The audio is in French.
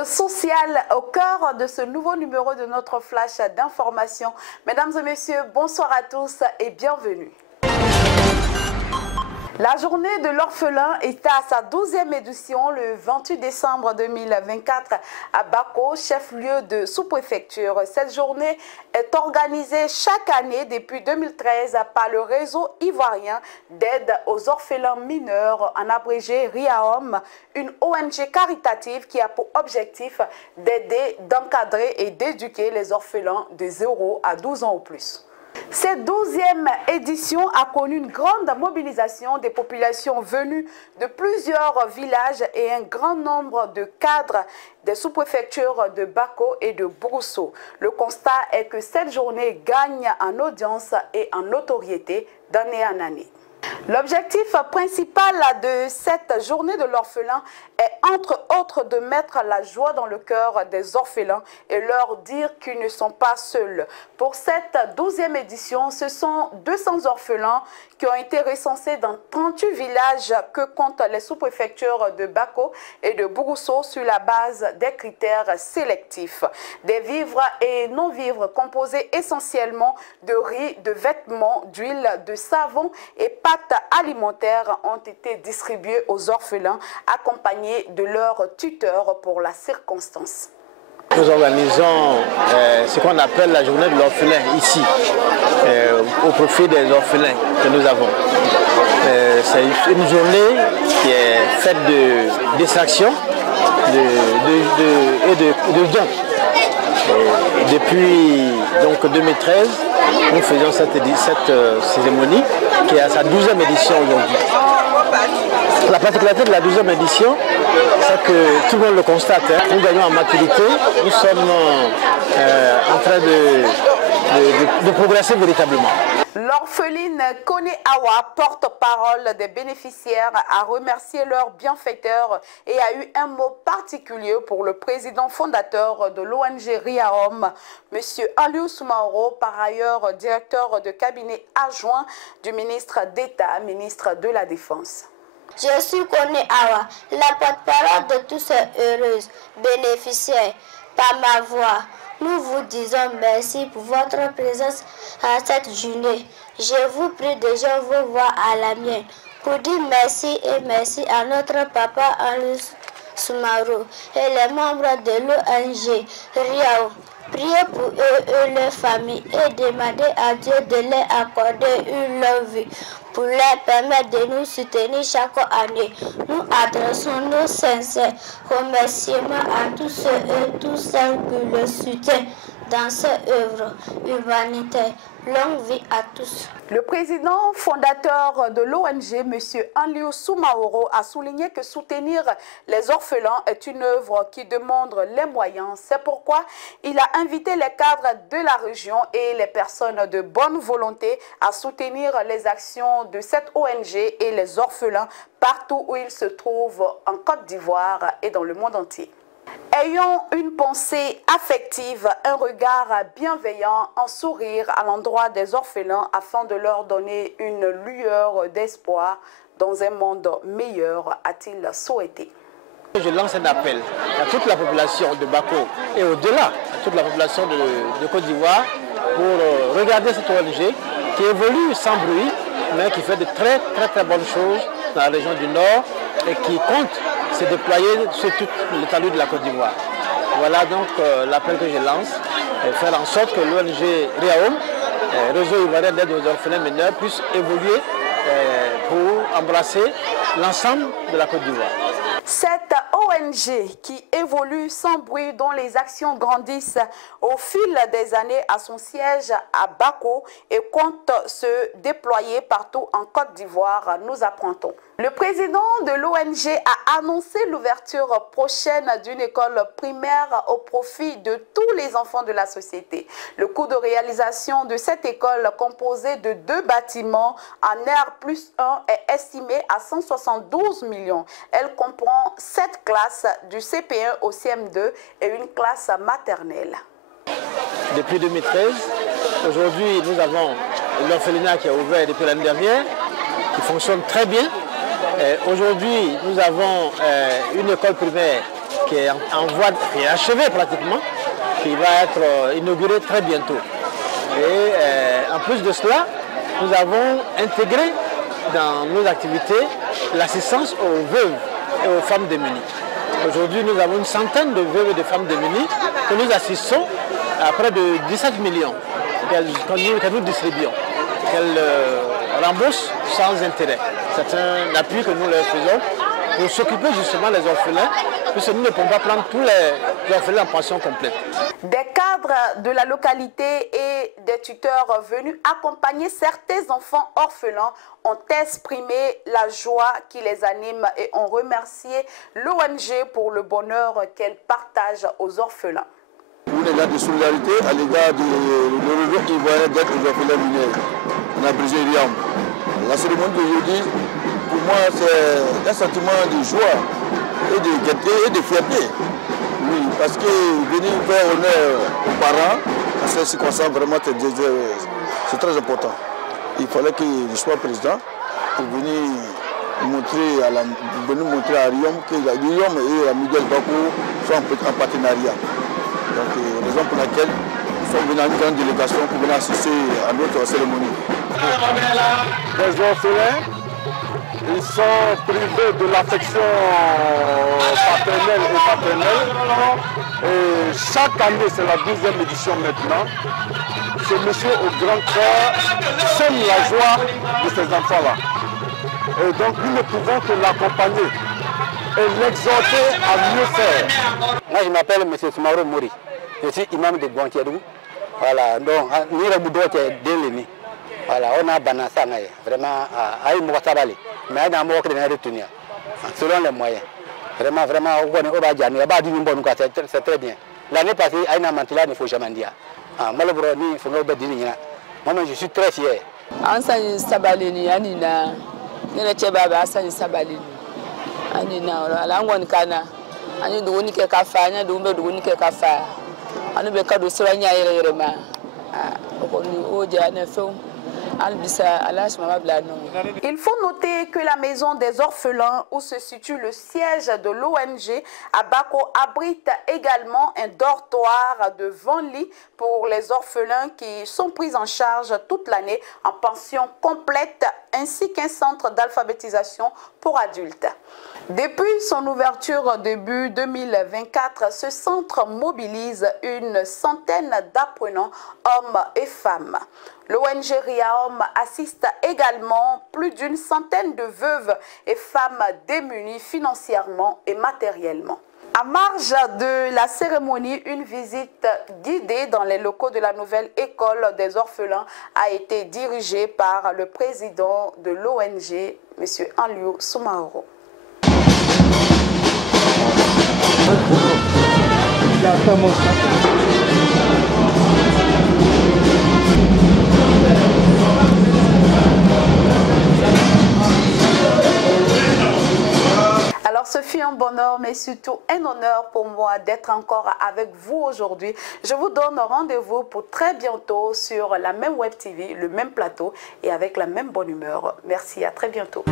Le social au cœur de ce nouveau numéro de notre flash d'information. Mesdames et messieurs, bonsoir à tous et bienvenue. La journée de l'orphelin est à sa 12e édition le 28 décembre 2024 à Bako, chef-lieu de sous-préfecture. Cette journée est organisée chaque année depuis 2013 par le réseau ivoirien d'aide aux orphelins mineurs, en abrégé RIAOM, une ONG caritative qui a pour objectif d'aider, d'encadrer et d'éduquer les orphelins de 0 à 12 ans ou plus. Cette 12e édition a connu une grande mobilisation des populations venues de plusieurs villages et un grand nombre de cadres des sous-préfectures de Bako et de Bourousso. Le constat est que cette journée gagne en audience et en notoriété d'année en année. L'objectif principal de cette journée de l'orphelin est entre autres de mettre la joie dans le cœur des orphelins et leur dire qu'ils ne sont pas seuls. Pour cette 12e édition, ce sont 200 orphelins qui ont été recensés dans 38 villages que comptent les sous-préfectures de Bako et de Bourousso sur la base des critères sélectifs. Des vivres et non-vivres composés essentiellement de riz, de vêtements, d'huile, de savon et pâtes alimentaires ont été distribués aux orphelins accompagnés de leurs tuteurs pour la circonstance. Nous organisons ce qu'on appelle la journée de l'orphelin ici, au profit des orphelins que nous avons. C'est une journée qui est faite de distraction et de dons. Depuis donc 2013, nous faisons cette cérémonie qui est à sa 12e édition aujourd'hui. La particularité de la 12e édition, c'est que tout le monde le constate, nous gagnons en maturité, nous sommes en train de progresser véritablement. L'orpheline Kone Awa, porte-parole des bénéficiaires, a remercié leurs bienfaiteurs et a eu un mot particulier pour le président fondateur de l'ONG RIAOM, M. Aliou Soumaoro, par ailleurs directeur de cabinet adjoint du ministre d'État, ministre de la Défense. Je suis Kone Awa, la porte-parole de tous ces heureux bénéficiaires. Par ma voix, nous vous disons merci pour votre présence à cette journée. Je vous prie de joindre vos voix à la mienne pour dire merci et merci à notre papa Aliou Soumaoro et les membres de l'ONG RIAO. Priez pour eux et leurs familles et demandez à Dieu de leur accorder une longue vie pour leur permettre de nous soutenir chaque année. Nous adressons nos sincères remerciements à tous ceux et toutes celles qui le soutiennent dans cette œuvre humanitaire. Longue vie à tous. Le président fondateur de l'ONG, M. Aliou Soumaoro, a souligné que soutenir les orphelins est une œuvre qui demande les moyens. C'est pourquoi il a invité les cadres de la région et les personnes de bonne volonté à soutenir les actions de cette ONG et les orphelins partout où ils se trouvent en Côte d'Ivoire et dans le monde entier. Ayons une pensée affective, un regard bienveillant, un sourire à l'endroit des orphelins afin de leur donner une lueur d'espoir dans un monde meilleur, a-t-il souhaité. Je lance un appel à toute la population de Bako et au-delà, à toute la population de Côte d'Ivoire pour regarder cette ONG qui évolue sans bruit, mais qui fait de très bonnes choses dans la région du Nord et qui compte se déployer sur toute l'étendue de la Côte d'Ivoire. Voilà donc l'appel que je lance, faire en sorte que l'ONG RIAOM, Réseau Ivoirien d'aide aux orphelins mineurs, puisse évoluer pour embrasser l'ensemble de la Côte d'Ivoire. Cette ONG qui évolue sans bruit, dont les actions grandissent au fil des années à son siège à Bako et compte se déployer partout en Côte d'Ivoire, nous apprendons. Le président de l'ONG a annoncé l'ouverture prochaine d'une école primaire au profit de tous les enfants de la société. Le coût de réalisation de cette école, composée de 2 bâtiments en R+1, est estimé à 172 millions. Elle comprend 7 classes du CP1 au CM2 et une classe maternelle. Depuis 2013, aujourd'hui nous avons l'orphelinat qui a ouvert depuis l'année dernière, qui fonctionne très bien. Aujourd'hui, nous avons une école primaire qui est en voie, qui est achevé pratiquement, qui va être inauguré très bientôt. Et en plus de cela, nous avons intégré dans nos activités l'assistance aux veuves et aux femmes démunies. Aujourd'hui, nous avons une centaine de veuves et de femmes démunies que nous assistons à près de 17 millions que nous distribuons, qu'elles remboursent sans intérêt. C'est un appui que nous leur faisons pour s'occuper justement des orphelins, puisque nous ne pouvons pas prendre tous les orphelins en pension complète. Des cadres de la localité et des tuteurs venus accompagner certains enfants orphelins ont exprimé la joie qui les anime et ont remercié l'ONG pour le bonheur qu'elle partage aux orphelins. Une élan de solidarité à l'égard de l'Europe qui va être aux orphelins mineurs. On a brisé Riam. La cérémonie d'aujourd'hui, pour moi, c'est un sentiment de joie et de gaieté et de fierté. Oui, parce que venir faire honneur aux parents, à ces circonstances, vraiment, c'est très important. Il fallait que je sois président pour venir montrer à Riom que Riom et la Miguel Bako sont en partenariat. Donc, raison pour laquelle nous sommes venus en grande délégation pour venir assister à notre cérémonie. Les orphelins, ils sont privés de l'affection paternelle et maternelle. Et chaque année, c'est la 12e édition maintenant, ce monsieur au grand cœur sème la joie de ces enfants-là. Et donc, nous ne pouvons que l'accompagner et l'exhorter à mieux faire. Moi, je m'appelle M. Soumaro Mouri. Je suis imam de Guantiérou. Voilà, donc, nous sommes deux. Voilà, on a banassé vraiment à une moitié. Mais on a un mot qui est retenu. Selon les moyens. Vraiment, c'est très bien. L'année passée, à une amantilla, il ne faut jamais dire. Malheureusement, il faut pas dire. Moi, je suis très fier. Ansani Sabalini, Anina, Nenechebaba, Ansani Sabalini. Anina, Langon Kana, Ani the Winike Kafa, and the Umbe the Winike Kafa. Anu be kado suranya yerema. Oja ne film. Il faut noter que la maison des orphelins où se situe le siège de l'ONG à Bako abrite également un dortoir de 20 lits pour les orphelins qui sont pris en charge toute l'année en pension complète ainsi qu'un centre d'alphabétisation pour adultes. Depuis son ouverture début 2024, ce centre mobilise une centaine d'apprenants, hommes et femmes. L'ONG RIAOM assiste également plus d'une centaine de veuves et femmes démunies financièrement et matériellement. À marge de la cérémonie, une visite guidée dans les locaux de la nouvelle école des orphelins a été dirigée par le président de l'ONG, M. Anliou Soumaro. Alors ce fut un bonheur mais surtout un honneur pour moi d'être encore avec vous aujourd'hui. Je vous donne rendez-vous pour très bientôt sur la même Web TV, le même plateau et avec la même bonne humeur. Merci, à très bientôt.